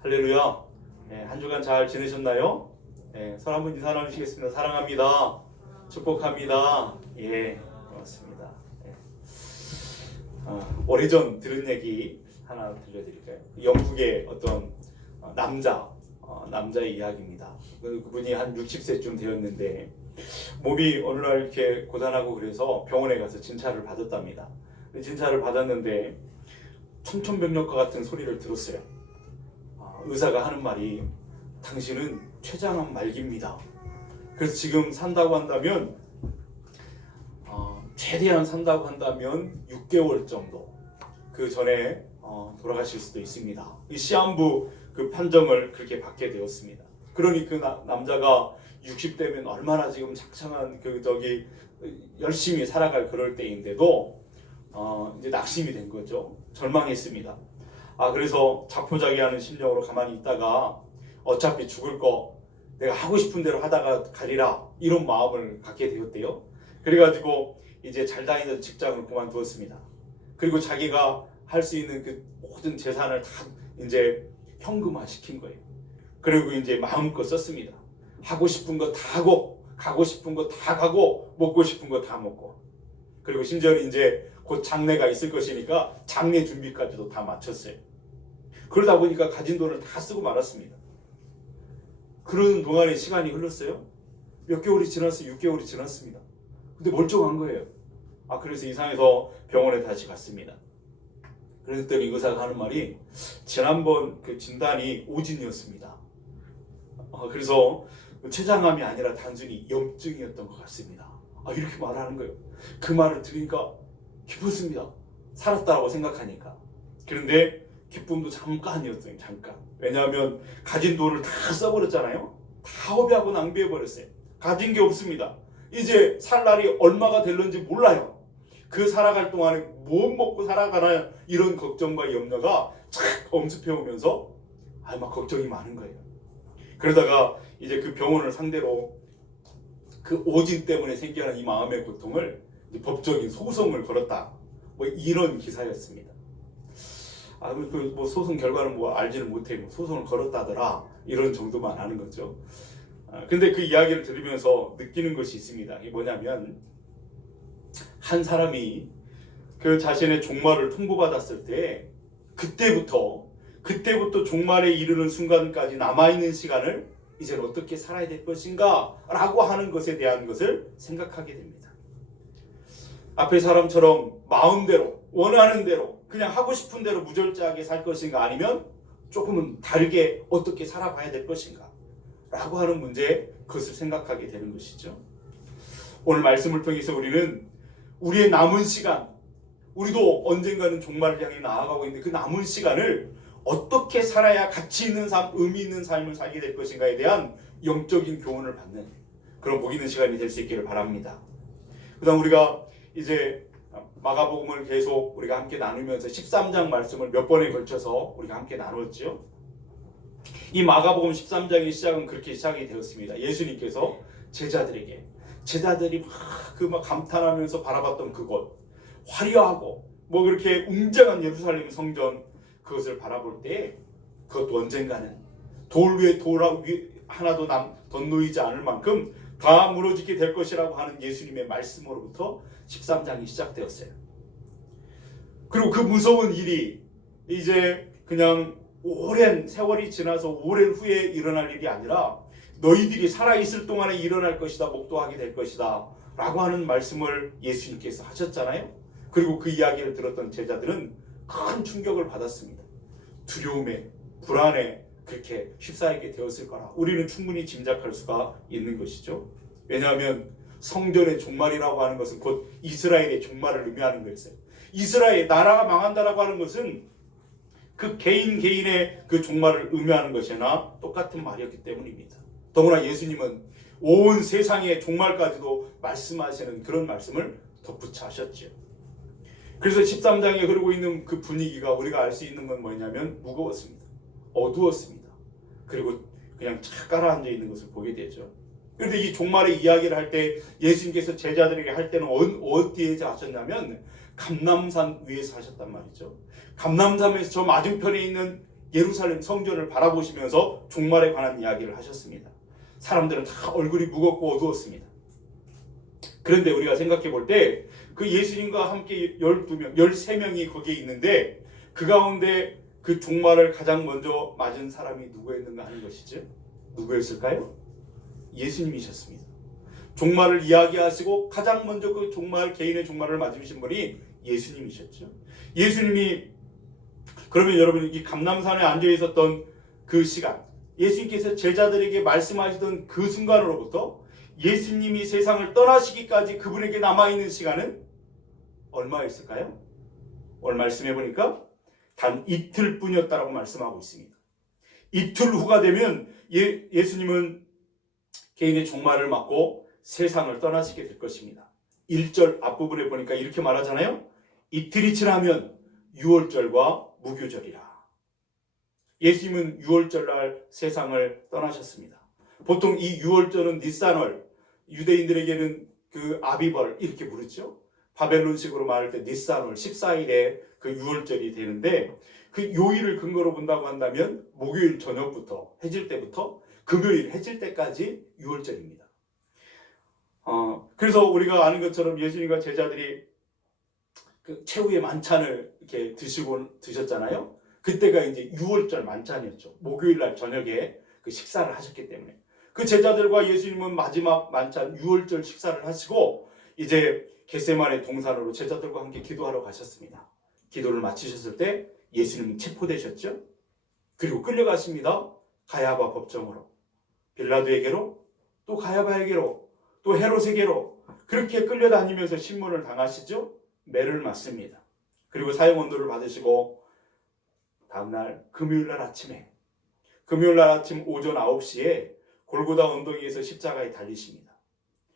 할렐루야. 한 주간 잘 지내셨나요? 손 한번 인사 나누시겠습니다. 사랑합니다. 축복합니다. 고맙습니다. 오래전 들은 얘기 하나 들려드릴까요? 영국의 어떤 남자의 이야기입니다. 그분이 한 60세쯤 되었는데 몸이 어느 날 이렇게 고단하고 그래서 병원에 가서 진찰을 받았답니다. 진찰을 받았는데 청천벽력과 같은 소리를 들었어요. 의사가 하는 말이 당신은 췌장암 말기입니다. 그래서 지금 산다고 한다면 최대한 산다고 한다면 6개월 정도 그 전에 돌아가실 수도 있습니다. 이 시한부 그 판정을 그렇게 받게 되었습니다. 그러니 그 남자가 60대면 얼마나 지금 창창한 열심히 살아갈 그럴 때인데도 이제 낙심이 된 거죠. 절망했습니다. 그래서 자포자기하는 심령으로 가만히 있다가 어차피 죽을 거 내가 하고 싶은 대로 하다가 가리라 이런 마음을 갖게 되었대요. 그래가지고 이제 잘 다니던 직장을 그만두었습니다. 그리고 자기가 할 수 있는 그 모든 재산을 다 이제 현금화 시킨 거예요. 그리고 이제 마음껏 썼습니다. 하고 싶은 거 다 하고 가고 싶은 거 다 가고 먹고 싶은 거 다 먹고, 그리고 심지어는 이제 곧 장례가 있을 것이니까 장례 준비까지도 다 마쳤어요. 그러다 보니까 가진 돈을 다 쓰고 말았습니다. 그러는 동안에 시간이 흘렀어요. 몇 개월이 지났어요. 6개월이 지났습니다. 근데 멀쩡한 거예요. 그래서 이상해서 병원에 다시 갔습니다. 그랬더니 의사가 하는 말이 지난번 그 진단이 오진이었습니다. 그래서 췌장암이 아니라 단순히 염증이었던 것 같습니다. 이렇게 말하는 거예요. 그 말을 들으니까 기뻤습니다. 살았다고 생각하니까. 그런데 기쁨도 잠깐이었어요. 잠깐. 왜냐하면 가진 돈을 다 써버렸잖아요. 다 허비하고 낭비해버렸어요. 가진 게 없습니다. 이제 살 날이 얼마가 될런지 몰라요. 그 살아갈 동안에 뭐 먹고 살아가나 이런 걱정과 염려가 착 엄습해오면서 막 걱정이 많은 거예요. 그러다가 이제 그 병원을 상대로 그 오진 때문에 생겨난 이 마음의 고통을 법적인 소송을 걸었다. 이런 기사였습니다. 그 소송 결과는 알지는 못해. 소송을 걸었다더라. 이런 정도만 아는 거죠. 근데 그 이야기를 들으면서 느끼는 것이 있습니다. 이게 뭐냐면 한 사람이 그 자신의 종말을 통보받았을 때 그때부터 종말에 이르는 순간까지 남아있는 시간을 이제 어떻게 살아야 될 것인가 라고 하는 것에 대한 것을 생각하게 됩니다. 앞에 사람처럼 마음대로 원하는 대로 그냥 하고 싶은 대로 무절제하게 살 것인가, 아니면 조금은 다르게 어떻게 살아가야 될 것인가 라고 하는 문제, 그것을 생각하게 되는 것이죠. 오늘 말씀을 통해서 우리는 우리의 남은 시간, 우리도 언젠가는 종말을 향해 나아가고 있는데 그 남은 시간을 어떻게 살아야 가치 있는 삶, 의미 있는 삶을 살게 될 것인가에 대한 영적인 교훈을 받는 그런 복 있는 시간이 될 수 있기를 바랍니다. 그다음 우리가 이제 마가복음을 계속 우리가 함께 나누면서 13장 말씀을 몇 번에 걸쳐서 우리가 함께 나눴죠. 이 마가복음 13장의 시작은 그렇게 시작이 되었습니다. 예수님께서 제자들이 막 감탄하면서 바라봤던 그곳, 화려하고 그렇게 웅장한 예루살렘 성전, 그것을 바라볼 때 그것도 언젠가는 돌 위에 돌 하나도 덧놓이지 않을 만큼 다 무너지게 될 것이라고 하는 예수님의 말씀으로부터 13장이 시작되었어요. 그리고 그 무서운 일이 이제 그냥 오랜 세월이 지나서 오랜 후에 일어날 일이 아니라 너희들이 살아있을 동안에 일어날 것이다, 목도하게 될 것이다 라고 하는 말씀을 예수님께서 하셨잖아요. 그리고 그 이야기를 들었던 제자들은 큰 충격을 받았습니다. 두려움에, 불안에 그렇게 휩싸이게 되었을 거라 우리는 충분히 짐작할 수가 있는 것이죠. 왜냐하면 성전의 종말이라고 하는 것은 곧 이스라엘의 종말을 의미하는 거였어요. 이스라엘 나라가 망한다라고 하는 것은 그 개인의 그 종말을 의미하는 것이나 똑같은 말이었기 때문입니다. 더구나 예수님은 온 세상의 종말까지도 말씀하시는 그런 말씀을 덧붙여 하셨죠. 그래서 13장에 흐르고 있는 그 분위기가 우리가 알 수 있는 건 뭐냐면 무거웠습니다. 어두웠습니다. 그리고 그냥 착 깔아앉아 있는 것을 보게 되죠. 그런데 이 종말의 이야기를 할 때 예수님께서 제자들에게 할 때는 어디에서 하셨냐면 감람산 위에서 하셨단 말이죠. 감람산에서 저 맞은편에 있는 예루살렘 성전을 바라보시면서 종말에 관한 이야기를 하셨습니다. 사람들은 다 얼굴이 무겁고 어두웠습니다. 그런데 우리가 생각해 볼 때 그 예수님과 함께 12명, 13명이 거기에 있는데 그 가운데 그 종말을 가장 먼저 맞은 사람이 누구였는가 하는 것이죠. 누구였을까요? 예수님이셨습니다. 종말을 이야기하시고 가장 먼저 그 종말, 개인의 종말을 맞으신 분이 예수님이셨죠. 예수님이, 그러면 여러분 이 감람산에 앉아 있었던 그 시간, 예수님께서 제자들에게 말씀하시던 그 순간으로부터 예수님이 세상을 떠나시기까지 그분에게 남아있는 시간은 얼마였을까요? 오늘 말씀해 보니까 단 이틀뿐이었다라고 말씀하고 있습니다. 이틀 후가 되면 예수님은 개인의 종말을 맞고 세상을 떠나시게 될 것입니다. 1절 앞부분에 보니까 이렇게 말하잖아요. 이틀이 지나면 유월절과 무교절이라. 예수님은 유월절날 세상을 떠나셨습니다. 보통 이 유월절은 니산월, 유대인들에게는 그 아비벌 이렇게 부르죠. 바벨론식으로 말할 때 니산월 14일에 그 유월절이 되는데 그 요일을 근거로 본다고 한다면 목요일 저녁부터 해질 때부터 금요일 해질 때까지 유월절입니다. 그래서 우리가 아는 것처럼 예수님과 제자들이 그 최후의 만찬을 이렇게 드셨잖아요. 그때가 이제 유월절 만찬이었죠. 목요일 날 저녁에 그 식사를 하셨기 때문에 그 제자들과 예수님은 마지막 만찬 유월절 식사를 하시고 이제 겟세마네 동산으로 제자들과 함께 기도하러 가셨습니다. 기도를 마치셨을 때 예수님은 체포되셨죠. 그리고 끌려가십니다. 가야바 법정으로, 빌라도에게로, 또 가야바에게로, 또 헤롯에게로 그렇게 끌려다니면서 신문을 당하시죠. 매를 맞습니다. 그리고 사형언도를 받으시고 다음날 금요일날 아침 오전 9시에 골고다 언덕에서 십자가에 달리십니다.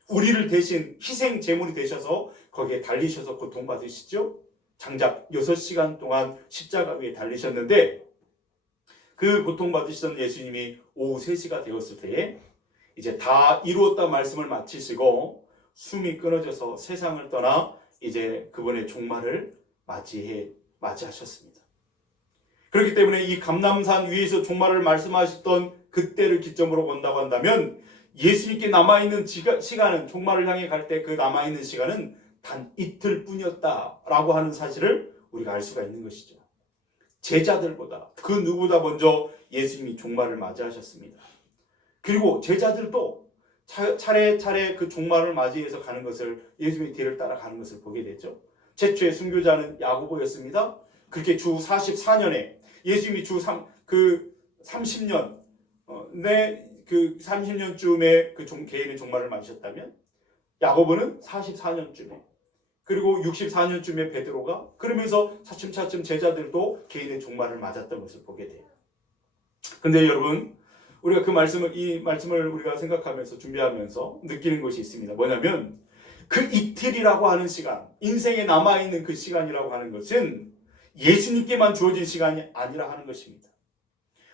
우리를 대신 희생 제물이 되셔서 거기에 달리셔서 고통받으시죠. 장작 6시간 동안 십자가 위에 달리셨는데 그 고통받으시던 예수님이 오후 3시가 되었을 때에 이제 다 이루었다 말씀을 마치시고 숨이 끊어져서 세상을 떠나 이제 그분의 종말을 맞이하셨습니다. 그렇기 때문에 이 감람산 위에서 종말을 말씀하셨던 그때를 기점으로 본다고 한다면 예수님께 남아있는 시간은, 종말을 향해 갈 때 그 남아있는 시간은 단 이틀뿐이었다라고 하는 사실을 우리가 알 수가 있는 것이죠. 제자들보다 그 누구보다 먼저 예수님이 종말을 맞이하셨습니다. 그리고 제자들도 차례차례 그 종말을 맞이해서 가는 것을, 예수님의 뒤를 따라가는 것을 보게 되죠. 최초의 순교자는 야고보였습니다. 그렇게 주 44년에 예수님이 주 30년 그 30년쯤에 그 개인의 종말을 맞으셨다면 야고보는 44년쯤에, 그리고 64년쯤에 베드로가, 그러면서 차츰차츰 제자들도 개인의 종말을 맞았던 것을 보게 돼요. 근데 여러분, 우리가 이 말씀을 우리가 생각하면서 준비하면서 느끼는 것이 있습니다. 뭐냐면 그 이틀이라고 하는 시간, 인생에 남아있는 그 시간이라고 하는 것은 예수님께만 주어진 시간이 아니라 하는 것입니다.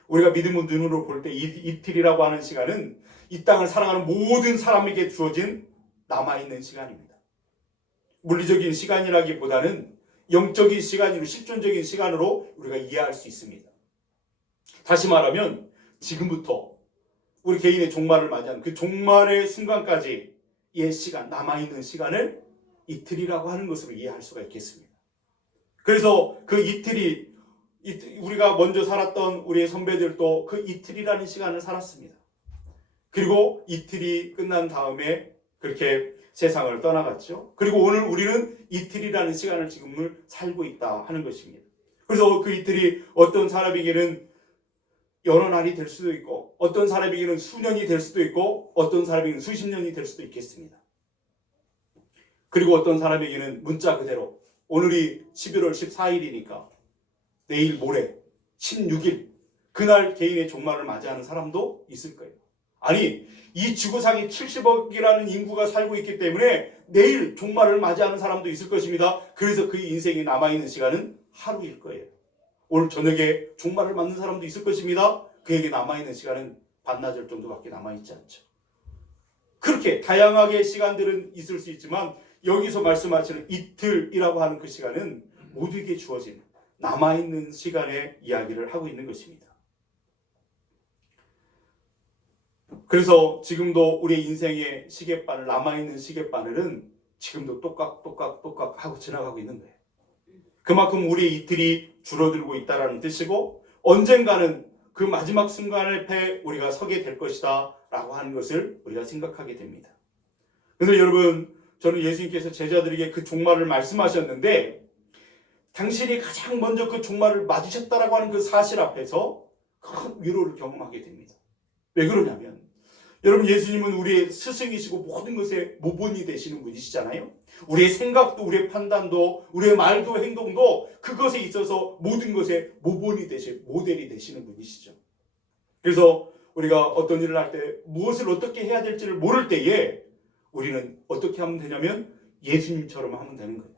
우리가 믿음의 눈으로 볼 때 이틀이라고 하는 시간은 이 땅을 살아가는 모든 사람에게 주어진 남아있는 시간입니다. 물리적인 시간이라기보다는 영적인 시간으로, 실존적인 시간으로 우리가 이해할 수 있습니다. 다시 말하면 지금부터 우리 개인의 종말을 맞이하는 그 종말의 순간까지의 시간, 남아있는 시간을 이틀이라고 하는 것으로 이해할 수가 있겠습니다. 그래서 그 이틀이, 우리가 먼저 살았던 우리의 선배들도 그 이틀이라는 시간을 살았습니다. 그리고 이틀이 끝난 다음에 그렇게 세상을 떠나갔죠. 그리고 오늘 우리는 이틀이라는 시간을 지금을 살고 있다 하는 것입니다. 그래서 그 이틀이 어떤 사람에게는 여러 날이 될 수도 있고, 어떤 사람에게는 수년이 될 수도 있고, 어떤 사람에게는 수십 년이 될 수도 있겠습니다. 그리고 어떤 사람에게는 문자 그대로 오늘이 11월 14일이니까 내일 모레 16일 그날 개인의 종말을 맞이하는 사람도 있을 거예요. 아니, 이 지구상에 70억이라는 인구가 살고 있기 때문에 내일 종말을 맞이하는 사람도 있을 것입니다. 그래서 그 인생에 남아있는 시간은 하루일 거예요. 오늘 저녁에 종말을 맞는 사람도 있을 것입니다. 그에게 남아있는 시간은 반나절 정도밖에 남아있지 않죠. 그렇게 다양하게 시간들은 있을 수 있지만 여기서 말씀하시는 이틀이라고 하는 그 시간은 모두에게 주어진 남아있는 시간의 이야기를 하고 있는 것입니다. 그래서 지금도 우리 인생의 시계바늘, 남아있는 시계바늘은 지금도 똑깍 하고 지나가고 있는 거예요. 그만큼 우리의 이틀이 줄어들고 있다는 뜻이고, 언젠가는 그 마지막 순간에 앞에 우리가 서게 될 것이다 라고 하는 것을 우리가 생각하게 됩니다. 그런데 여러분, 저는 예수님께서 제자들에게 그 종말을 말씀하셨는데, 당신이 가장 먼저 그 종말을 맞으셨다라고 하는 그 사실 앞에서 큰 위로를 경험하게 됩니다. 왜 그러냐면, 여러분, 예수님은 우리의 스승이시고 모든 것의 모본이 되시는 분이시잖아요. 우리의 생각도, 우리의 판단도, 우리의 말도, 행동도 그것에 있어서 모든 것의 모본이 되실, 모델이 되시는 분이시죠. 그래서 우리가 어떤 일을 할 때 무엇을 어떻게 해야 될지를 모를 때에 우리는 어떻게 하면 되냐면 예수님처럼 하면 되는 거예요.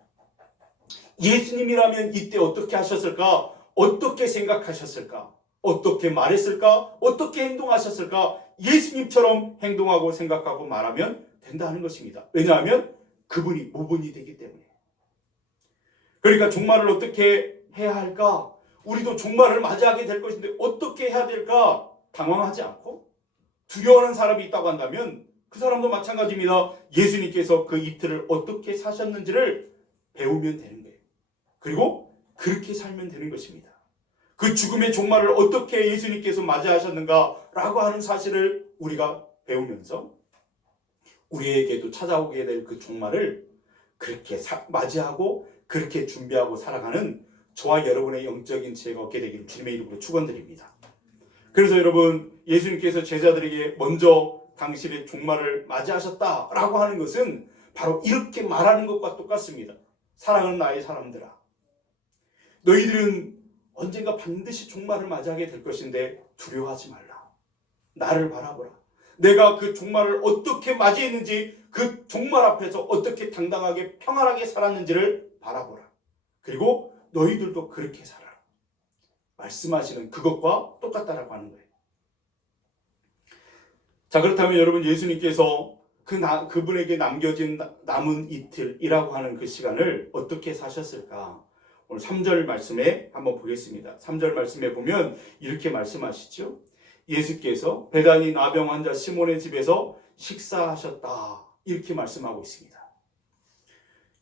예수님이라면 이때 어떻게 하셨을까? 어떻게 생각하셨을까? 어떻게 말했을까? 어떻게 행동하셨을까? 예수님처럼 행동하고 생각하고 말하면 된다는 것입니다. 왜냐하면 그분이 모본이 되기 때문에. 그러니까 종말을 어떻게 해야 할까? 우리도 종말을 맞이하게 될 것인데 어떻게 해야 될까? 당황하지 않고 두려워하는 사람이 있다고 한다면 그 사람도 마찬가지입니다. 예수님께서 그 이틀을 어떻게 사셨는지를 배우면 되는 거예요. 그리고 그렇게 살면 되는 것입니다. 그 죽음의 종말을 어떻게 예수님께서 맞이하셨는가라고 하는 사실을 우리가 배우면서 우리에게도 찾아오게 될 그 종말을 그렇게 맞이하고 그렇게 준비하고 살아가는 저와 여러분의 영적인 지혜가 얻게 되기를 주님의 이름으로 축원드립니다. 그래서 여러분, 예수님께서 제자들에게 먼저 당신의 종말을 맞이하셨다라고 하는 것은 바로 이렇게 말하는 것과 똑같습니다. 사랑하는 나의 사람들아, 너희들은 언젠가 반드시 종말을 맞이하게 될 것인데 두려워하지 말라. 나를 바라보라. 내가 그 종말을 어떻게 맞이했는지, 그 종말 앞에서 어떻게 당당하게 평안하게 살았는지를 바라보라. 그리고 너희들도 그렇게 살아라. 말씀하시는 그것과 똑같다라고 하는 거예요. 자, 그렇다면 여러분, 예수님께서 그분에게 남겨진 남은 이틀이라고 하는 그 시간을 어떻게 사셨을까? 오늘 3절 말씀에 한번 보겠습니다. 3절 말씀에 보면 이렇게 말씀하시죠. 예수께서 베다니 나병 환자 시몬의 집에서 식사하셨다. 이렇게 말씀하고 있습니다.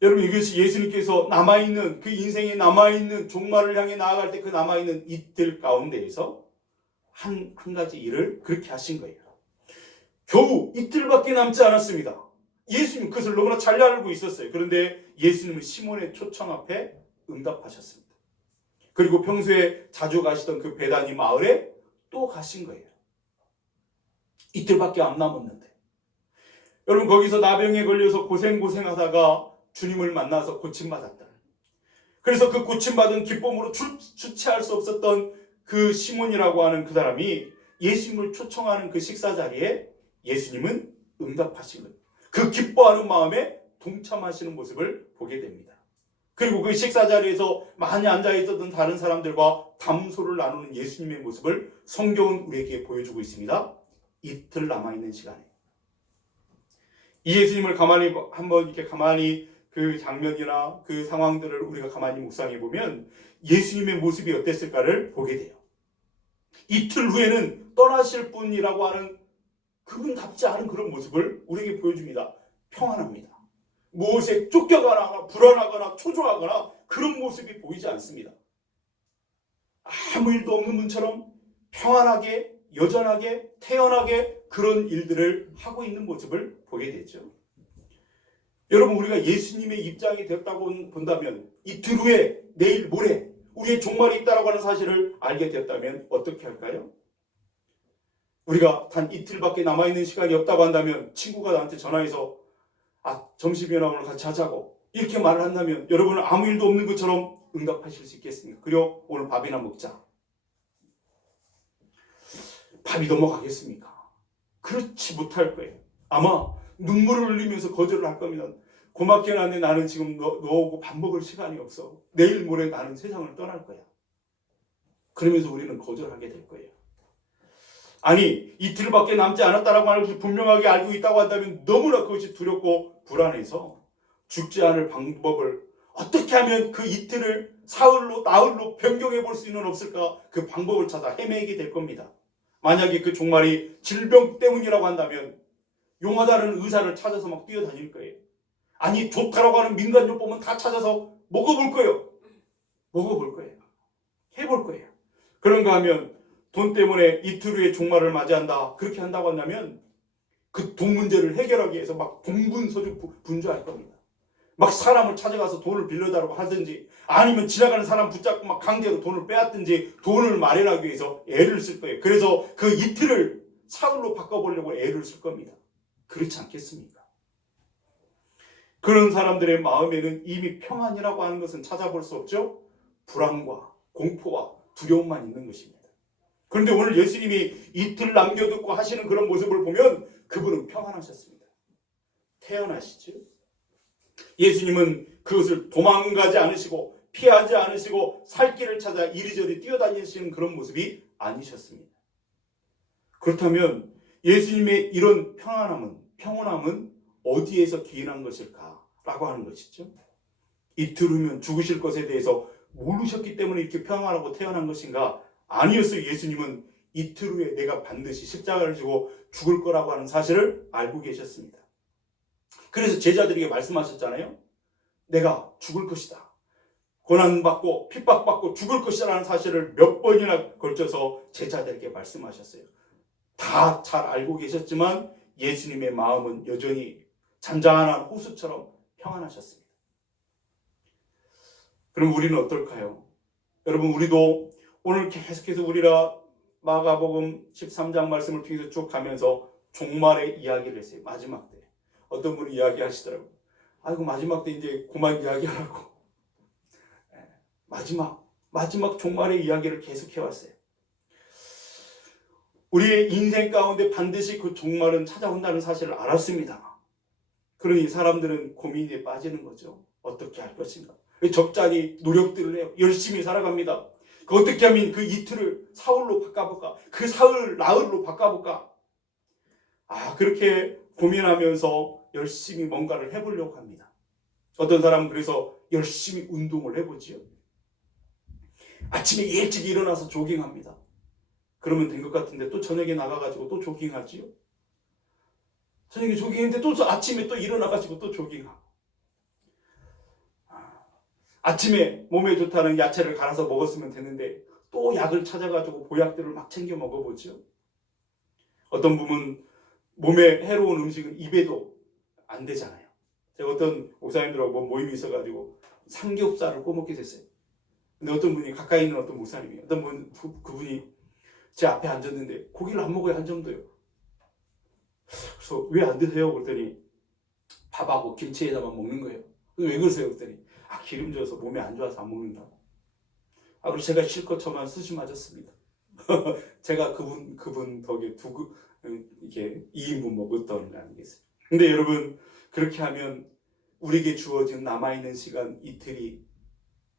여러분, 이것이 예수님께서 남아있는, 그 인생에 남아있는 종말을 향해 나아갈 때 그 남아있는 이틀 가운데에서 한 가지 일을 그렇게 하신 거예요. 겨우 이틀밖에 남지 않았습니다. 예수님 그것을 너무나 잘 알고 있었어요. 그런데 예수님은 시몬의 초청 앞에 응답하셨습니다. 그리고 평소에 자주 가시던 그 베다니 마을에 또 가신 거예요. 이틀밖에 안 남았는데. 여러분, 거기서 나병에 걸려서 고생하다가 주님을 만나서 고침받았다. 그래서 그 고침받은 기쁨으로 주체할 수 없었던 그 시몬이라고 하는 그 사람이 예수님을 초청하는 그 식사 자리에 예수님은 응답하신 거예요. 그 기뻐하는 마음에 동참하시는 모습을 보게 됩니다. 그리고 그 식사 자리에서 많이 앉아있었던 다른 사람들과 담소를 나누는 예수님의 모습을 성경은 우리에게 보여주고 있습니다. 이틀 남아있는 시간에 이 예수님을 가만히 그 장면이나 그 상황들을 우리가 가만히 묵상해 보면 예수님의 모습이 어땠을까를 보게 돼요. 이틀 후에는 떠나실 분이라고 하는 그분답지 않은 그런 모습을 우리에게 보여줍니다. 평안합니다. 무엇에 쫓겨가거나 불안하거나 초조하거나 그런 모습이 보이지 않습니다. 아무 일도 없는 분처럼 평안하게, 여전하게, 태연하게 그런 일들을 하고 있는 모습을 보게 되죠. 여러분, 우리가 예수님의 입장이 되었다고 본다면 이틀 후에, 내일 모레 우리의 종말이 있다고 하는 사실을 알게 되었다면 어떻게 할까요? 우리가 단 이틀밖에 남아있는 시간이 없다고 한다면 친구가 나한테 전화해서 점심이나 오늘 같이 하자고 이렇게 말을 한다면 여러분은 아무 일도 없는 것처럼 응답하실 수 있겠습니까? 그래요? 오늘 밥이나 먹자. 밥이 넘어가겠습니까? 그렇지 못할 거예요. 아마 눈물을 흘리면서 거절을 할 겁니다. 고맙긴 한데 나는 지금 너하고 밥 먹을 시간이 없어. 내일 모레 나는 세상을 떠날 거야. 그러면서 우리는 거절하게 될 거예요. 아니, 이틀밖에 남지 않았다라고 하는 것을 분명하게 알고 있다고 한다면 너무나 그것이 두렵고 불안해서 죽지 않을 방법을 어떻게 하면 그 이틀을 사흘로 나흘로 변경해 볼 수는 없을까? 그 방법을 찾아 헤매게 될 겁니다. 만약에 그 종말이 질병 때문이라고 한다면 용하다는 의사를 찾아서 막 뛰어다닐 거예요. 아니 좋다라고 하는 민간요법은 다 찾아서 먹어볼 거예요. 먹어볼 거예요. 해볼 거예요. 그런가 하면 돈 때문에 이틀 후에 종말을 맞이한다. 그렇게 한다고 한다면 그 돈 문제를 해결하기 위해서 막 동분서주 분주할 겁니다. 막 사람을 찾아가서 돈을 빌려달라고 하든지 아니면 지나가는 사람 붙잡고 막 강제로 돈을 빼앗든지 돈을 마련하기 위해서 애를 쓸 거예요. 그래서 그 이틀을 사흘로 바꿔보려고 애를 쓸 겁니다. 그렇지 않겠습니까? 그런 사람들의 마음에는 이미 평안이라고 하는 것은 찾아볼 수 없죠. 불안과 공포와 두려움만 있는 것입니다. 그런데 오늘 예수님이 이틀 남겨두고 하시는 그런 모습을 보면 그분은 평안하셨습니다. 태어나시죠. 예수님은 그것을 도망가지 않으시고 피하지 않으시고 살 길을 찾아 이리저리 뛰어다니시는 그런 모습이 아니셨습니다. 그렇다면 예수님의 이런 평온함은 어디에서 기인한 것일까? 라고 하는 것이죠. 이틀 후면 죽으실 것에 대해서 모르셨기 때문에 이렇게 평안하고 태어난 것인가? 아니었어요. 예수님은 이틀 후에 내가 반드시 십자가를 지고 죽을 거라고 하는 사실을 알고 계셨습니다. 그래서 제자들에게 말씀하셨잖아요. 내가 죽을 것이다. 고난받고 핍박받고 죽을 것이다 라는 사실을 몇 번이나 걸쳐서 제자들에게 말씀하셨어요. 다 잘 알고 계셨지만 예수님의 마음은 여전히 잔잔한 호수처럼 평안하셨습니다. 그럼 우리는 어떨까요? 여러분 우리도 오늘 계속해서 우리가 마가복음 13장 말씀을 통해서 쭉 가면서 종말의 이야기를 했어요. 마지막 때. 어떤 분이 이야기하시더라고요. 아이고 마지막 때 이제 그만 이야기하라고. 마지막 종말의 이야기를 계속 해왔어요. 우리의 인생 가운데 반드시 그 종말은 찾아온다는 사실을 알았습니다. 그러니 사람들은 고민에 빠지는 거죠. 어떻게 할 것인가. 적잖이 노력들을 해요. 열심히 살아갑니다. 어떻게 하면 그 이틀을 사흘로 바꿔볼까? 그 사흘 나흘로 바꿔볼까? 그렇게 고민하면서 열심히 뭔가를 해보려고 합니다. 어떤 사람은 그래서 열심히 운동을 해보지요. 아침에 일찍 일어나서 조깅합니다. 그러면 된 것 같은데 또 저녁에 나가가지고 또 조깅하지요. 저녁에 조깅했는데 또 아침에 또 일어나가지고 또 조깅하고. 아침에 몸에 좋다는 야채를 갈아서 먹었으면 되는데 또 약을 찾아가지고 보약들을 막 챙겨 먹어보죠. 어떤 분은 몸에 해로운 음식은 입에도 안 되잖아요. 제가 어떤 목사님들하고 모임이 있어가지고 삼겹살을 꼬먹게 됐어요. 근데 어떤 분이 가까이 있는 어떤 목사님이 어떤 분 그분이 제 앞에 앉았는데 고기를 안 먹어요. 한 점도요. 그래서 왜 안 드세요? 그랬더니 밥하고 김치에다만 먹는 거예요. 왜 그러세요? 그랬더니 기름져서 몸에 안 좋아서 안 먹는다. 그래서 제가 실컷 저만 수시 맞았습니다. 제가 그분 덕에 이게 2인분 먹었던 거 아니겠어요? 근데 여러분 그렇게 하면 우리에게 주어진 남아있는 시간 이틀이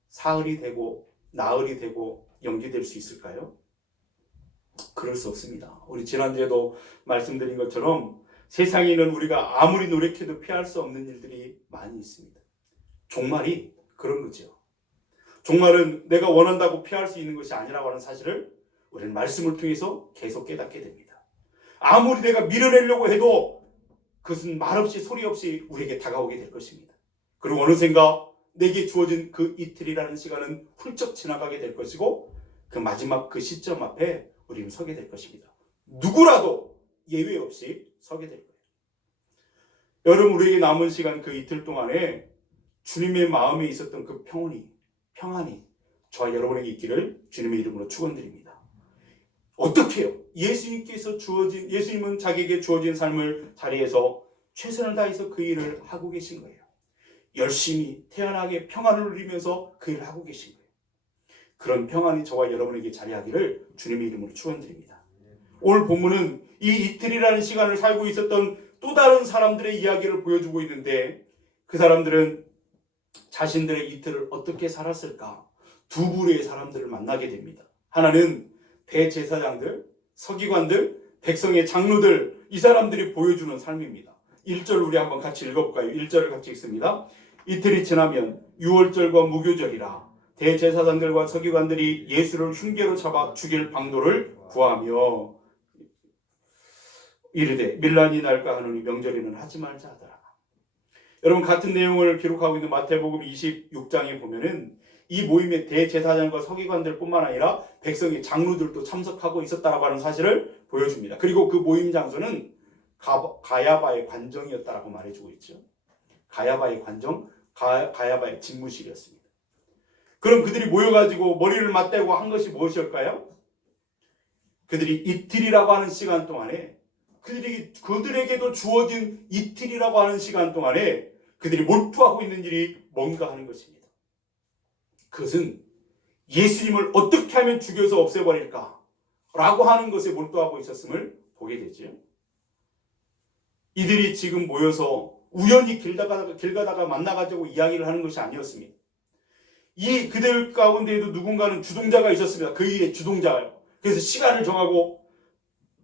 사흘이 되고 나흘이 되고 연기될 수 있을까요? 그럴 수 없습니다. 우리 지난주에도 말씀드린 것처럼 세상에는 우리가 아무리 노력해도 피할 수 없는 일들이 많이 있습니다. 종말이 그런 거죠. 종말은 내가 원한다고 피할 수 있는 것이 아니라고 하는 사실을 우리는 말씀을 통해서 계속 깨닫게 됩니다. 아무리 내가 밀어내려고 해도 그것은 말없이 소리 없이 우리에게 다가오게 될 것입니다. 그리고 어느샌가 내게 주어진 그 이틀이라는 시간은 훌쩍 지나가게 될 것이고 그 마지막 그 시점 앞에 우리는 서게 될 것입니다. 누구라도 예외 없이 서게 될 거예요. 여러분 우리에게 남은 시간 그 이틀 동안에 주님의 마음에 있었던 그 평안이 저와 여러분에게 있기를 주님의 이름으로 축원드립니다. 어떻게 해요? 예수님은 자기에게 주어진 삶을 자리에서 최선을 다해서 그 일을 하고 계신 거예요. 열심히 태연하게 평안을 누리면서 그 일을 하고 계신 거예요. 그런 평안이 저와 여러분에게 자리하기를 주님의 이름으로 축원드립니다. 오늘 본문은 이 이틀이라는 시간을 살고 있었던 또 다른 사람들의 이야기를 보여주고 있는데 그 사람들은 자신들의 이틀을 어떻게 살았을까? 두 부류의 사람들을 만나게 됩니다. 하나는 대제사장들, 서기관들, 백성의 장로들, 이 사람들이 보여주는 삶입니다. 1절 우리 한번 같이 읽어볼까요? 1절을 같이 읽습니다. 이틀이 지나면 유월절과 무교절이라 대제사장들과 서기관들이 예수를 흉계로 잡아 죽일 방도를 구하며 이르되 밀란이 날까 하노니 명절에는 하지 말자 하더라. 여러분, 같은 내용을 기록하고 있는 마태복음 26장에 보면은 이 모임에 대제사장과 서기관들뿐만 아니라 백성의 장로들도 참석하고 있었다라고 하는 사실을 보여줍니다. 그리고 그 모임 장소는 가야바의 관정이었다라고 말해주고 있죠. 가야바의 관정, 가야바의 집무실이었습니다. 그럼 그들이 모여가지고 머리를 맞대고 한 것이 무엇일까요? 그들이 이틀이라고 하는 시간 동안에 그들에게도 주어진 이틀이라고 하는 시간 동안에 그들이 몰두하고 있는 일이 뭔가 하는 것입니다. 그것은 예수님을 어떻게 하면 죽여서 없애버릴까 라고 하는 것에 몰두하고 있었음을 보게 되죠. 이들이 지금 모여서 우연히 길 가다가 만나가지고 이야기를 하는 것이 아니었습니다. 이 그들 가운데에도 누군가는 주동자가 있었습니다. 그 일의 주동자예요. 그래서 시간을 정하고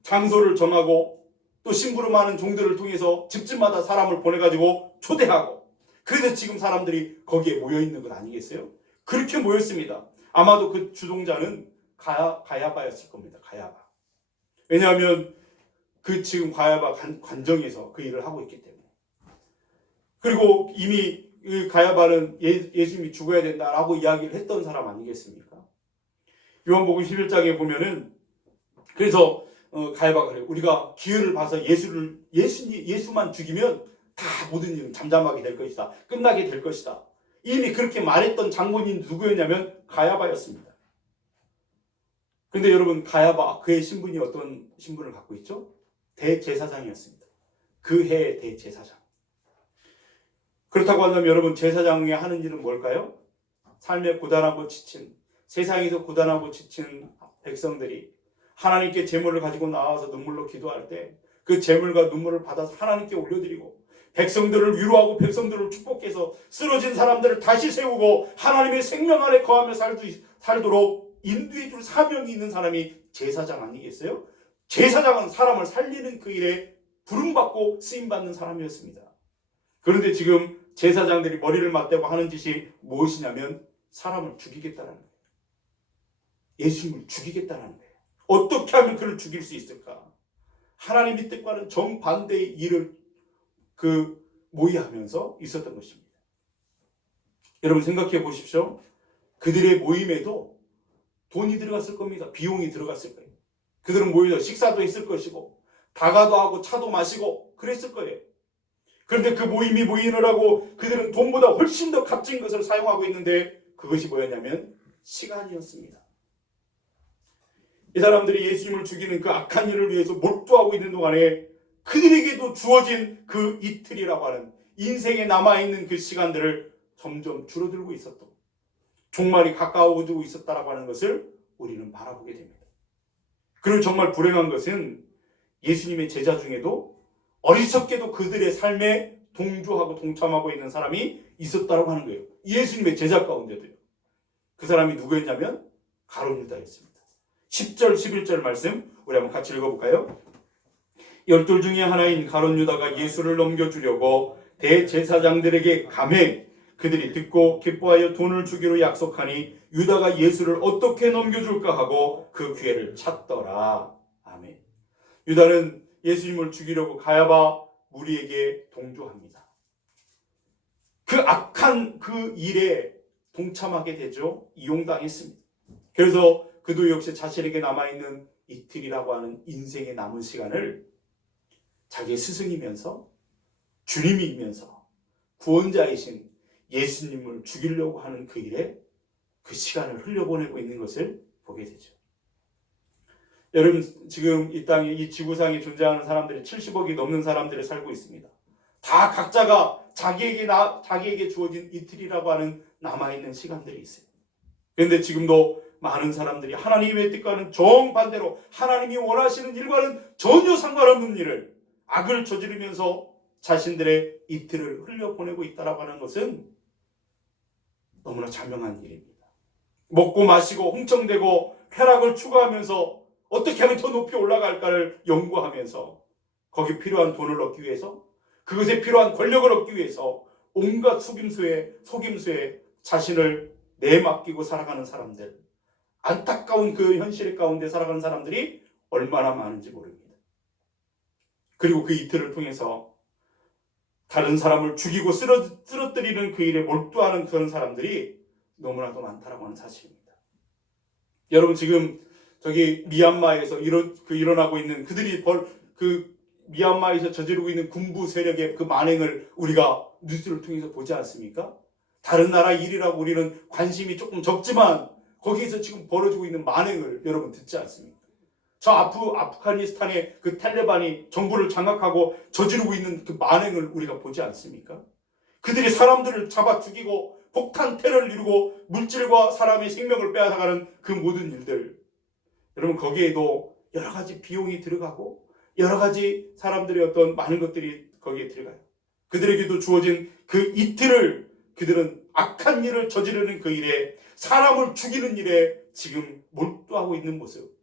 장소를 정하고 또 심부름하는 종들을 통해서 집집마다 사람을 보내가지고 초대하고, 그래서 지금 사람들이 거기에 모여있는 것 아니겠어요? 그렇게 모였습니다. 아마도 그 주동자는 가야바였을 겁니다. 가야바. 왜냐하면 그 지금 가야바 관정에서 그 일을 하고 있기 때문에. 그리고 이미 그 가야바는 예수님이 죽어야 된다라고 이야기를 했던 사람 아니겠습니까? 요한복음 11장에 보면은 그래서 가야바가 그래요. 우리가 기회를 봐서 예수만 죽이면 다 모든 일은 잠잠하게 될 것이다. 끝나게 될 것이다. 이미 그렇게 말했던 장본인이 누구였냐면 가야바였습니다. 그런데 여러분, 가야바, 그의 신분이 어떤 신분을 갖고 있죠? 대제사장이었습니다. 그 해의 대제사장. 그렇다고 한다면 여러분, 제사장이 하는 일은 뭘까요? 삶에 고단하고 지친, 세상에서 고단하고 지친 백성들이 하나님께 제물을 가지고 나와서 눈물로 기도할 때 그 제물과 눈물을 받아서 하나님께 올려드리고, 백성들을 위로하고 백성들을 축복해서 쓰러진 사람들을 다시 세우고 하나님의 생명 안에 거하며 살도록 인도해줄 사명이 있는 사람이 제사장 아니겠어요? 제사장은 사람을 살리는 그 일에 부름받고 쓰임받는 사람이었습니다. 그런데 지금 제사장들이 머리를 맞대고 하는 짓이 무엇이냐면 사람을 죽이겠다는 거예요. 예수님을 죽이겠다는 거예요. 어떻게 하면 그를 죽일 수 있을까? 하나님의 뜻과는 정반대의 일을 모의하면서 있었던 것입니다. 여러분, 생각해 보십시오. 그들의 모임에도 돈이 들어갔을 겁니다. 비용이 들어갔을 거예요. 그들은 모여서 식사도 했을 것이고 다가도 하고 차도 마시고 그랬을 거예요. 그런데 그 모임이 모이느라고 그들은 돈보다 훨씬 더 값진 것을 사용하고 있는데 그것이 뭐였냐면 시간이었습니다. 이 사람들이 예수님을 죽이는 그 악한 일을 위해서 몰두하고 있는 동안에 그들에게도 주어진 그 이틀이라고 하는 인생에 남아있는 그 시간들을 점점 줄어들고 있었던, 종말이 가까워지고 있었다라고 하는 것을 우리는 바라보게 됩니다. 그리고 정말 불행한 것은 예수님의 제자 중에도 어리석게도 그들의 삶에 동조하고 동참하고 있는 사람이 있었다라고 하는 거예요. 예수님의 제자 가운데도요. 그 사람이 누구였냐면 가룟 유다였습니다. 10절 11절 말씀 우리 한번 같이 읽어볼까요? 12 중에 하나인 가룟 유다가 예수를 넘겨주려고 대제사장들에게 감해 그들이 듣고 기뻐하여 돈을 주기로 약속하니 유다가 예수를 어떻게 넘겨줄까 하고 그 기회를 찾더라. 아멘. 유다는 예수님을 죽이려고 가야바 무리에게 동조합니다. 그 악한 그 일에 동참하게 되죠. 이용당했습니다. 그래서 그도 역시 자신에게 남아있는 이틀이라고 하는 인생의 남은 시간을 자기의 스승이면서 주님이면서 구원자이신 예수님을 죽이려고 하는 그 일에 그 시간을 흘려보내고 있는 것을 보게 되죠. 여러분, 지금 이 땅에, 이 지구상에 존재하는 사람들이 70억이 넘는 사람들이 살고 있습니다. 다 각자가 자기에게 주어진 이틀이라고 하는 남아있는 시간들이 있어요. 그런데 지금도 많은 사람들이 하나님의 뜻과는 정반대로 하나님이 원하시는 일과는 전혀 상관없는 일을, 악을 저지르면서 자신들의 이틀을 흘려보내고 있다라고 하는 것은 너무나 자명한 일입니다. 먹고 마시고 흥청대고 쾌락을 추구하면서 어떻게 하면 더 높이 올라갈까를 연구하면서 거기 필요한 돈을 얻기 위해서, 그것에 필요한 권력을 얻기 위해서 온갖 속임수에 자신을 내맡기고 살아가는 사람들, 안타까운 그 현실 가운데 살아가는 사람들이 얼마나 많은지 모릅니다. 그리고 그 이틀을 통해서 다른 사람을 죽이고 쓰러뜨리는 그 일에 몰두하는 그런 사람들이 너무나도 많다라고 하는 사실입니다. 여러분, 지금 저기 미얀마에서 일어나고 있는 그들이 미얀마에서 저지르고 있는 군부 세력의 그 만행을 우리가 뉴스를 통해서 보지 않습니까? 다른 나라 일이라고 우리는 관심이 조금 적지만 거기에서 지금 벌어지고 있는 만행을 여러분 듣지 않습니까? 저 아프가니스탄의 그 탈레반이 정부를 장악하고 저지르고 있는 그 만행을 우리가 보지 않습니까? 그들이 사람들을 잡아 죽이고 폭탄 테러를 이루고 물질과 사람의 생명을 빼앗아가는 그 모든 일들, 여러분 거기에도 여러 가지 비용이 들어가고 여러 가지 사람들의 어떤 많은 것들이 거기에 들어가요. 그들에게도 주어진 그 이틀을 그들은 악한 일을 저지르는 그 일에, 사람을 죽이는 일에 지금 몰두하고 있는 모습.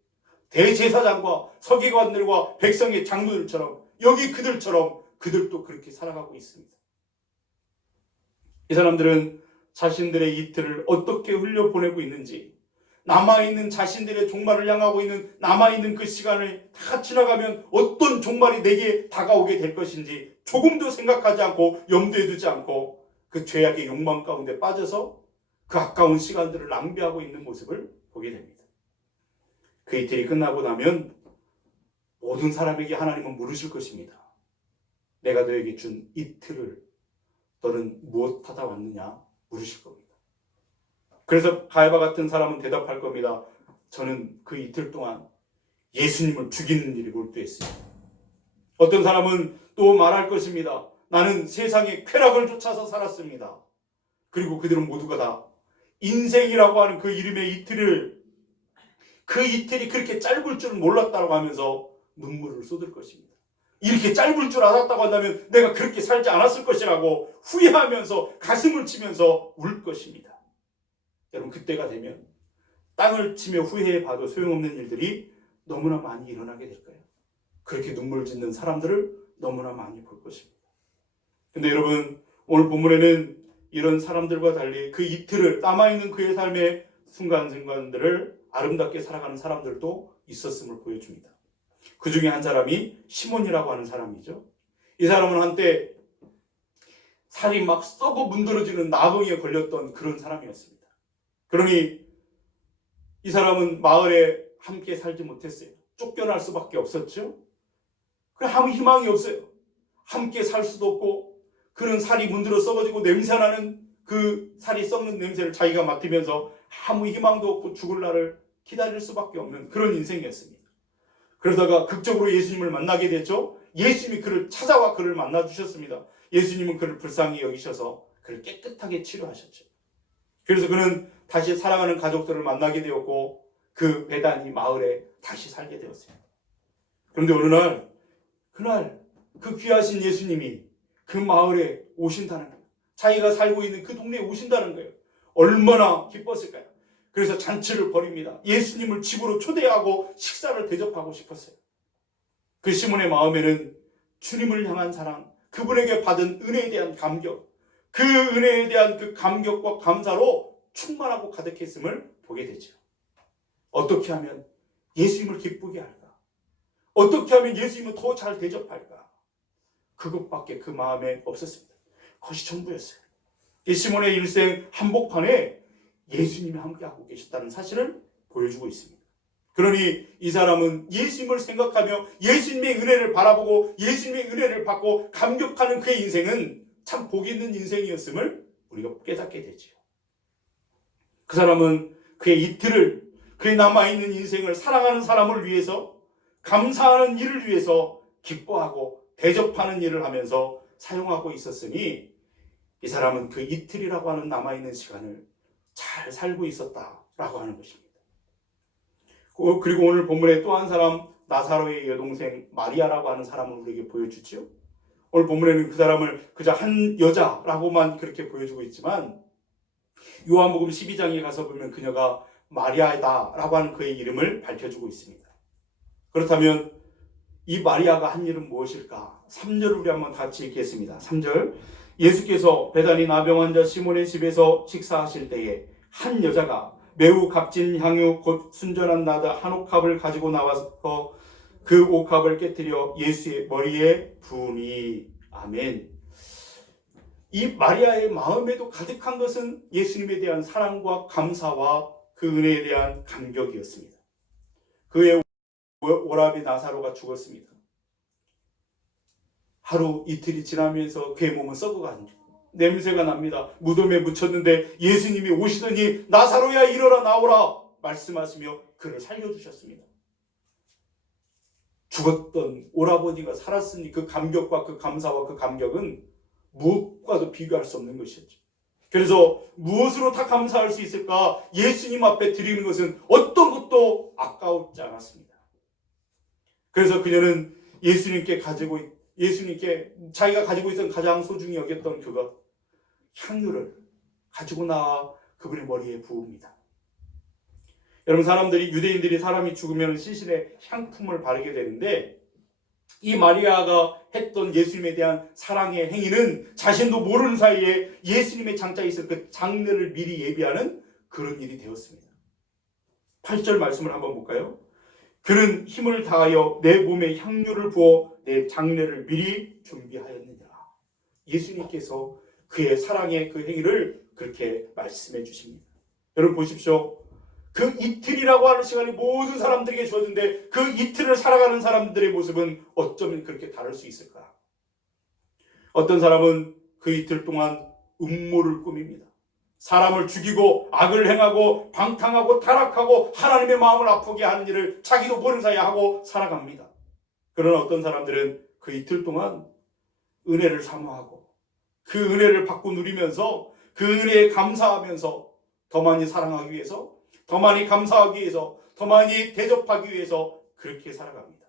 대제사장과 서기관들과 백성의 장로들처럼, 여기 그들처럼 그들도 그렇게 살아가고 있습니다. 이 사람들은 자신들의 이틀을 어떻게 흘려보내고 있는지, 남아있는 자신들의 종말을 향하고 있는 남아있는 그 시간을 다 지나가면 어떤 종말이 내게 다가오게 될 것인지 조금도 생각하지 않고 염두에 두지 않고 그 죄악의 욕망 가운데 빠져서 그 아까운 시간들을 낭비하고 있는 모습을 보게 됩니다. 그 이틀이 끝나고 나면 모든 사람에게 하나님은 물으실 것입니다. 내가 너에게 준 이틀을 너는 무엇하다 왔느냐 물으실 겁니다. 그래서 가야바 같은 사람은 대답할 겁니다. 저는 그 이틀 동안 예수님을 죽이는 일에 몰두했어요. 어떤 사람은 또 말할 것입니다. 나는 세상의 쾌락을 쫓아서 살았습니다. 그리고 그들은 모두가 다 인생이라고 하는 그 이름의 이틀을, 그 이틀이 그렇게 짧을 줄은 몰랐다고 하면서 눈물을 쏟을 것입니다. 이렇게 짧을 줄 알았다고 한다면 내가 그렇게 살지 않았을 것이라고 후회하면서 가슴을 치면서 울 것입니다. 여러분, 그때가 되면 땅을 치며 후회해봐도 소용없는 일들이 너무나 많이 일어나게 될 거예요. 그렇게 눈물 짓는 사람들을 너무나 많이 볼 것입니다. 근데 여러분, 오늘 본문에는 이런 사람들과 달리 그 이틀을, 남아있는 그의 삶의 순간순간들을 아름답게 살아가는 사람들도 있었음을 보여줍니다. 그 중에 한 사람이 시몬이라고 하는 사람이죠. 이 사람은 한때 살이 막 썩어 문드러지는 나병에 걸렸던 그런 사람이었습니다. 그러니 이 사람은 마을에 함께 살지 못했어요. 쫓겨날 수밖에 없었죠. 아무 희망이 없어요. 함께 살 수도 없고, 그는 살이 문드러 썩어지고 냄새나는 그 살이 썩는 냄새를 자기가 맡으면서 아무 희망도 없고 죽을 날을 기다릴 수밖에 없는 그런 인생이었습니다. 그러다가 극적으로 예수님을 만나게 됐죠. 예수님이 그를 찾아와 그를 만나 주셨습니다. 예수님은 그를 불쌍히 여기셔서 그를 깨끗하게 치료하셨죠. 그래서 그는 다시 사랑하는 가족들을 만나게 되었고 그 베다니 마을에 다시 살게 되었습니다. 그런데 어느 날, 그날 그 귀하신 예수님이 그 마을에 오신다는 거예요. 자기가 살고 있는 그 동네에 오신다는 거예요. 얼마나 기뻤을까요? 그래서 잔치를 벌입니다. 예수님을 집으로 초대하고 식사를 대접하고 싶었어요. 그 시몬의 마음에는 주님을 향한 사랑, 그분에게 받은 은혜에 대한 감격, 그 은혜에 대한 그 감격과 감사로 충만하고 가득했음을 보게 되죠. 어떻게 하면 예수님을 기쁘게 할까? 어떻게 하면 예수님을 더 잘 대접할까? 그것밖에 그 마음에 없었습니다. 그것이 전부였어요. 이 시몬의 일생 한복판에 예수님이 함께하고 계셨다는 사실을 보여주고 있습니다. 그러니 이 사람은 예수님을 생각하며 예수님의 은혜를 바라보고 예수님의 은혜를 받고 감격하는 그의 인생은 참 복 있는 인생이었음을 우리가 깨닫게 되지요. 그 사람은 그의 이틀을, 그의 남아있는 인생을 사랑하는 사람을 위해서, 감사하는 일을 위해서 기뻐하고 대접하는 일을 하면서 사용하고 있었으니 이 사람은 그 이틀이라고 하는 남아있는 시간을 잘 살고 있었다라고 하는 것입니다. 그리고 오늘 본문에 또 한 사람, 나사로의 여동생 마리아라고 하는 사람을 우리에게 보여주죠. 오늘 본문에는 그 사람을 그저 한 여자라고만 그렇게 보여주고 있지만 요한복음 12장에 가서 보면 그녀가 마리아다라고 하는 그의 이름을 밝혀주고 있습니다. 그렇다면 이 마리아가 한 일은 무엇일까? 3절을 우리 한번 같이 읽겠습니다. 3절, 예수께서 베다니 나병 환자 시몬의 집에서 식사하실 때에 한 여자가 매우 값진 향유 곧 순전한 나드 한 옥합을 가지고 나와서 그 옥합을 깨뜨려 예수의 머리에 부으니. 아멘. 이 마리아의 마음에도 가득한 것은 예수님에 대한 사랑과 감사와 그 은혜에 대한 감격이었습니다. 그의 오라비 나사로가 죽었습니다. 하루 이틀이 지나면서 그의 몸은 썩어가는 냄새가 납니다. 무덤에 묻혔는데 예수님이 오시더니 나사로야 일어나 나오라 말씀하시며 그를 살려주셨습니다. 죽었던 오라버니가 살았으니 그 감격과 그 감사와 그 감격은 무엇과도 비교할 수 없는 것이었죠. 그래서 무엇으로 다 감사할 수 있을까? 예수님 앞에 드리는 것은 어떤 것도 아까웠지 않았습니다. 그래서 그녀는 예수님께 자기가 가지고 있던 가장 소중히 여겼던 그것, 향유를 가지고 나와 그분의 머리에 부읍니다. 여러분, 유대인들이 사람이 죽으면 시신에 향품을 바르게 되는데, 이 마리아가 했던 예수님에 대한 사랑의 행위는 자신도 모르는 사이에 예수님의 장자에 있을 그 장례를 미리 예비하는 그런 일이 되었습니다. 8절 말씀을 한번 볼까요? 그는 힘을 다하여 내 몸에 향유를 부어 내 장례를 미리 준비하였느니라. 예수님께서 그의 사랑의 그 행위를 그렇게 말씀해 주십니다. 여러분 보십시오. 그 이틀이라고 하는 시간이 모든 사람들에게 주어졌는데 그 이틀을 살아가는 사람들의 모습은 어쩌면 그렇게 다를 수 있을까? 어떤 사람은 그 이틀 동안 음모를 꾸밉니다. 사람을 죽이고 악을 행하고 방탕하고 타락하고 하나님의 마음을 아프게 하는 일을 자기도 모르는 사이에 하고 살아갑니다. 그러나 어떤 사람들은 그 이틀 동안 은혜를 사모하고 그 은혜를 받고 누리면서 그 은혜에 감사하면서 더 많이 사랑하기 위해서, 더 많이 감사하기 위해서, 더 많이 대접하기 위해서 그렇게 살아갑니다.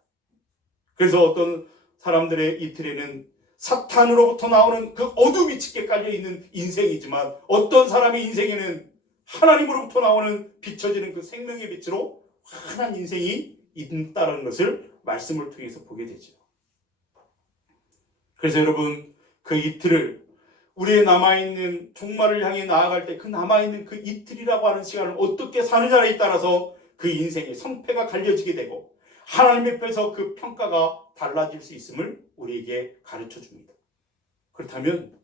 그래서 어떤 사람들의 이틀에는 사탄으로부터 나오는 그 어둠이 짙게 깔려있는 인생이지만 어떤 사람의 인생에는 하나님으로부터 나오는 비춰지는 그 생명의 빛으로 환한 인생이 있다는 것을 말씀을 통해서 보게 되죠. 그래서 여러분, 그 이틀을 우리의 남아있는 종말을 향해 나아갈 때 그 남아있는 그 이틀이라고 하는 시간을 어떻게 사느냐에 따라서 그 인생의 성패가 갈려지게 되고 하나님 앞에서 그 평가가 달라질 수 있음을 우리에게 가르쳐 줍니다. 그렇다면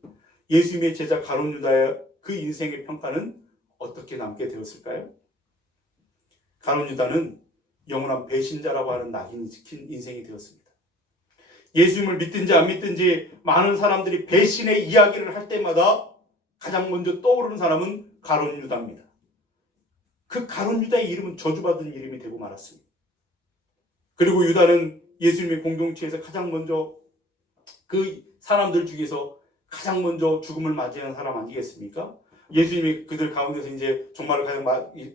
예수님의 제자 가룟 유다의 그 인생의 평가는 어떻게 남게 되었을까요? 가룟 유다는 영원한 배신자라고 하는 낙인이 찍힌 인생이 되었습니다. 예수님을 믿든지 안 믿든지 많은 사람들이 배신의 이야기를 할 때마다 가장 먼저 떠오르는 사람은 가룟 유다입니다. 그 가룟 유다의 이름은 저주받은 이름이 되고 말았습니다. 그리고 유다는 예수님의 공동체에서 가장 먼저 그 사람들 중에서 가장 먼저 죽음을 맞이하는 사람 아니겠습니까? 예수님이 그들 가운데서 이제 종말을 가장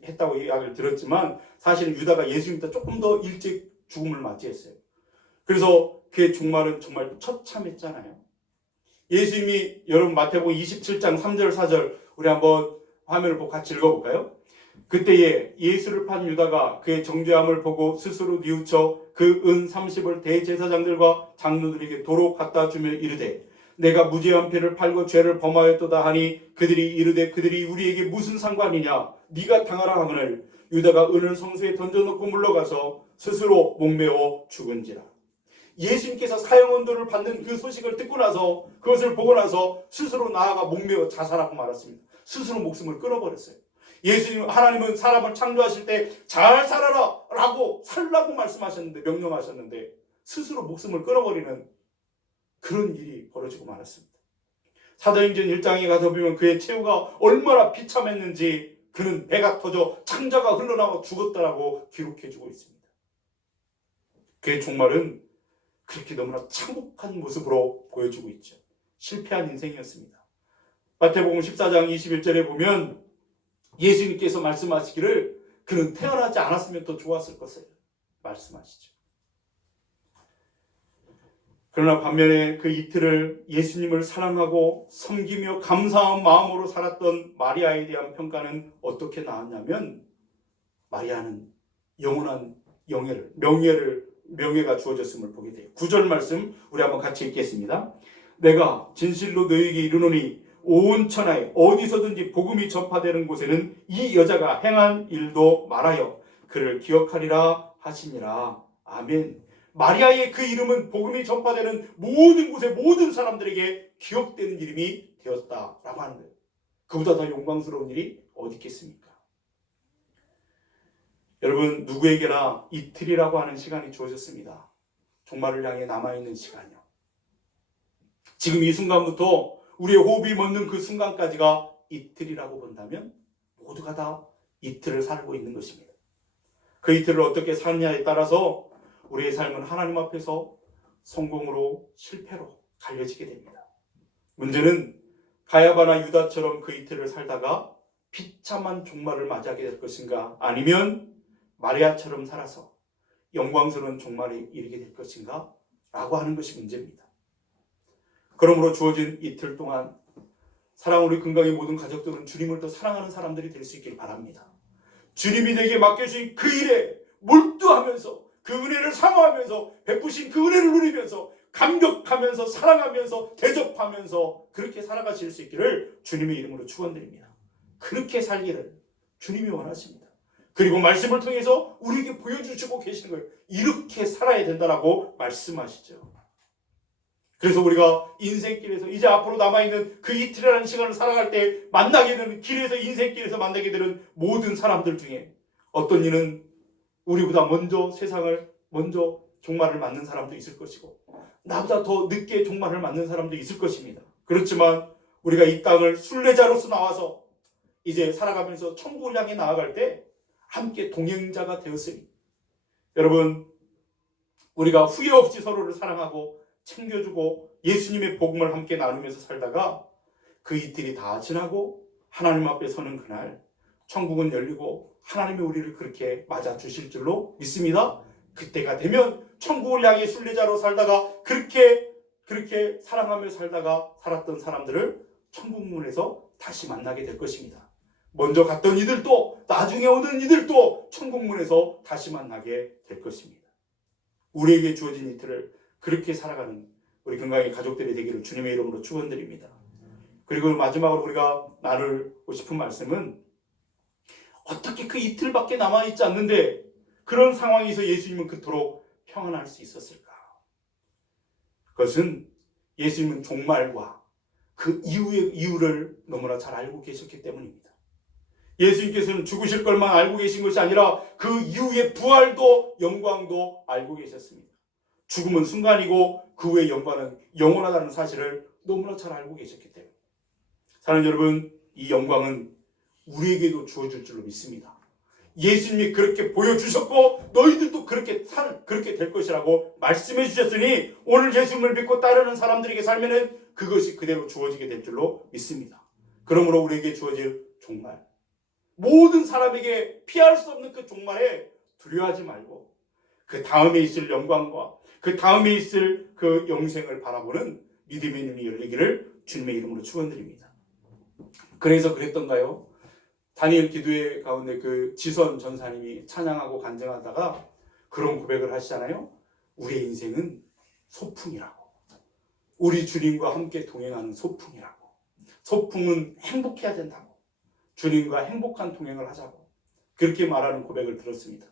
했다고 이야기를 들었지만 사실은 유다가 예수님보다 조금 더 일찍 죽음을 맞이했어요. 그래서 그의 종말은 정말 처참했잖아요. 예수님이 여러분 마태복음 27장 3절 4절 우리 한번 화면을 보고 같이 읽어볼까요? 그때에 예수를 판 유다가 그의 정죄함을 보고 스스로 뉘우쳐 그 은 30을 대제사장들과 장로들에게 도로 갖다 주며 이르되 내가 무죄한 피를 팔고 죄를 범하였도다 하니 그들이 이르되 그들이 우리에게 무슨 상관이냐 네가 당하라 하거늘 유다가 은을 성수에 던져놓고 물러가서 스스로 목매어 죽은지라. 예수님께서 사형언도를 받는 그 소식을 듣고 나서 그것을 보고 나서 스스로 나아가 목매어 자살하고 말았습니다. 스스로 목숨을 끊어버렸어요. 예수님 하나님은 사람을 창조하실 때 잘 살아라 라고 살라고 말씀하셨는데 명령하셨는데 스스로 목숨을 끊어버리는 그런 일이 벌어지고 말았습니다. 사도행전 1장에 가서 보면 그의 최후가 얼마나 비참했는지 그는 배가 터져 창자가 흘러나와 죽었다라고 기록해주고 있습니다. 그의 종말은 그렇게 너무나 참혹한 모습으로 보여지고 있죠. 실패한 인생이었습니다. 마태복음 14장 21절에 보면 예수님께서 말씀하시기를 그는 태어나지 않았으면 더 좋았을 것을 말씀하시죠. 그러나 반면에 그 이틀을 예수님을 사랑하고 섬기며 감사한 마음으로 살았던 마리아에 대한 평가는 어떻게 나왔냐면 마리아는 영원한 명예가 주어졌음을 보게 돼요. 9절 말씀 우리 한번 같이 읽겠습니다. 내가 진실로 너희에게 이르노니 온 천하에 어디서든지 복음이 전파되는 곳에는 이 여자가 행한 일도 말하여 그를 기억하리라 하시니라. 아멘. 마리아의 그 이름은 복음이 전파되는 모든 곳에 모든 사람들에게 기억되는 이름이 되었다라고 하는 거예요. 그보다 더 영광스러운 일이 어디 있겠습니까? 여러분, 누구에게나 이틀이라고 하는 시간이 주어졌습니다. 종말을 향해 남아있는 시간이요. 지금 이 순간부터 우리의 호흡이 멎는 그 순간까지가 이틀이라고 본다면 모두가 다 이틀을 살고 있는 것입니다. 그 이틀을 어떻게 사느냐에 따라서 우리의 삶은 하나님 앞에서 성공으로 실패로 갈려지게 됩니다. 문제는 가야바나 유다처럼 그 이틀을 살다가 비참한 종말을 맞이하게 될 것인가, 아니면 마리아처럼 살아서 영광스러운 종말에 이르게 될 것인가 라고 하는 것이 문제입니다. 그러므로 주어진 이틀 동안 사랑 우리 금강의 모든 가족들은 주님을 더 사랑하는 사람들이 될 수 있길 바랍니다. 주님이 내게 맡겨주신 그 일에 몰두하면서 그 은혜를 사모하면서 베푸신 그 은혜를 누리면서 감격하면서 사랑하면서 대접하면서 그렇게 살아가실 수 있기를 주님의 이름으로 축원드립니다. 그렇게 살기를 주님이 원하십니다. 그리고 말씀을 통해서 우리에게 보여주시고 계시는 거예요. 이렇게 살아야 된다라고 말씀하시죠. 그래서 우리가 인생길에서 이제 앞으로 남아있는 그 이틀이라는 시간을 살아갈 때 만나게 되는 길에서, 인생길에서 만나게 되는 모든 사람들 중에 어떤 이는 우리보다 먼저 세상을, 먼저 종말을 맞는 사람도 있을 것이고, 나보다 더 늦게 종말을 맞는 사람도 있을 것입니다. 그렇지만 우리가 이 땅을 순례자로서 나와서 이제 살아가면서 천국을 향해 나아갈 때 함께 동행자가 되었으니, 여러분, 우리가 후회 없이 서로를 사랑하고 챙겨주고 예수님의 복음을 함께 나누면서 살다가 그 이틀이 다 지나고 하나님 앞에 서는 그날 천국은 열리고 하나님이 우리를 그렇게 맞아주실 줄로 믿습니다. 그때가 되면 천국을 향해 순례자로 살다가 그렇게 사랑하며 살다가 살았던 사람들을 천국 문에서 다시 만나게 될 것입니다. 먼저 갔던 이들도 나중에 오는 이들도 천국 문에서 다시 만나게 될 것입니다. 우리에게 주어진 이틀을 그렇게 살아가는 우리 건강의 가족들이 되기를 주님의 이름으로 축원드립니다. 그리고 마지막으로 우리가 나누고 싶은 말씀은, 어떻게 그 이틀밖에 남아있지 않는데 그런 상황에서 예수님은 그토록 평안할 수 있었을까? 그것은 예수님은 종말과 그 이후의 이유를 너무나 잘 알고 계셨기 때문입니다. 예수님께서는 죽으실 것만 알고 계신 것이 아니라 그 이후의 부활도 영광도 알고 계셨습니다. 죽음은 순간이고 그 후의 영광은 영원하다는 사실을 너무나 잘 알고 계셨기 때문에, 사랑하는 여러분, 이 영광은 우리에게도 주어질 줄로 믿습니다. 예수님이 그렇게 보여주셨고 너희들도 그렇게 될 것이라고 말씀해 주셨으니 오늘 예수님을 믿고 따르는 사람들에게 살면은 그것이 그대로 주어지게 될 줄로 믿습니다. 그러므로 우리에게 주어질 종말, 모든 사람에게 피할 수 없는 그 종말에 두려워하지 말고 그 다음에 있을 영광과 그 다음에 있을 그 영생을 바라보는 믿음의 눈이 열리기를 주님의 이름으로 축원드립니다. 그래서 그랬던가요? 다니엘 기도회 가운데 그 지선 전사님이 찬양하고 간증하다가 그런 고백을 하시잖아요. 우리의 인생은 소풍이라고. 우리 주님과 함께 동행하는 소풍이라고. 소풍은 행복해야 된다고. 주님과 행복한 동행을 하자고. 그렇게 말하는 고백을 들었습니다.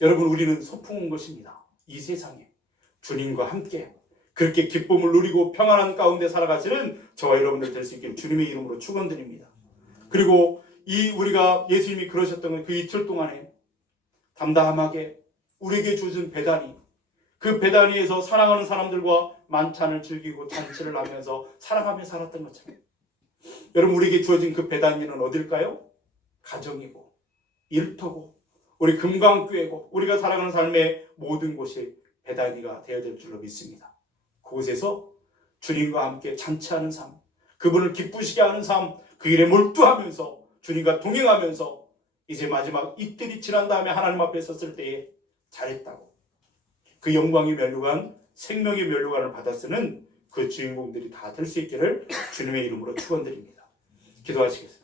여러분, 우리는 소풍 온 것입니다. 이 세상에 주님과 함께 그렇게 기쁨을 누리고 평안한 가운데 살아가시는 저와 여러분들 될 수 있기를 주님의 이름으로 축원드립니다. 그리고 우리가 예수님이 그러셨던 그 이틀 동안에 담담하게 우리에게 주어진 베다니, 그 베다니에서 사랑하는 사람들과 만찬을 즐기고 잔치를 하면서 사랑하며 살았던 것처럼, 여러분, 우리에게 주어진 그 베다니는 어딜까요? 가정이고 일터고 우리 금강교회고 우리가 살아가는 삶의 모든 곳이 베다니가 되어야 될 줄로 믿습니다. 그곳에서 주님과 함께 잔치하는 삶, 그분을 기쁘시게 하는 삶, 그 일에 몰두하면서 주님과 동행하면서 이제 마지막 이틀이 지난 다음에 하나님 앞에 섰을 때에 잘했다고 그 영광의 면류관, 생명의 면류관을 받아 쓰는 그 주인공들이 다 될 수 있기를 주님의 이름으로 축원드립니다. 기도하시겠습니다.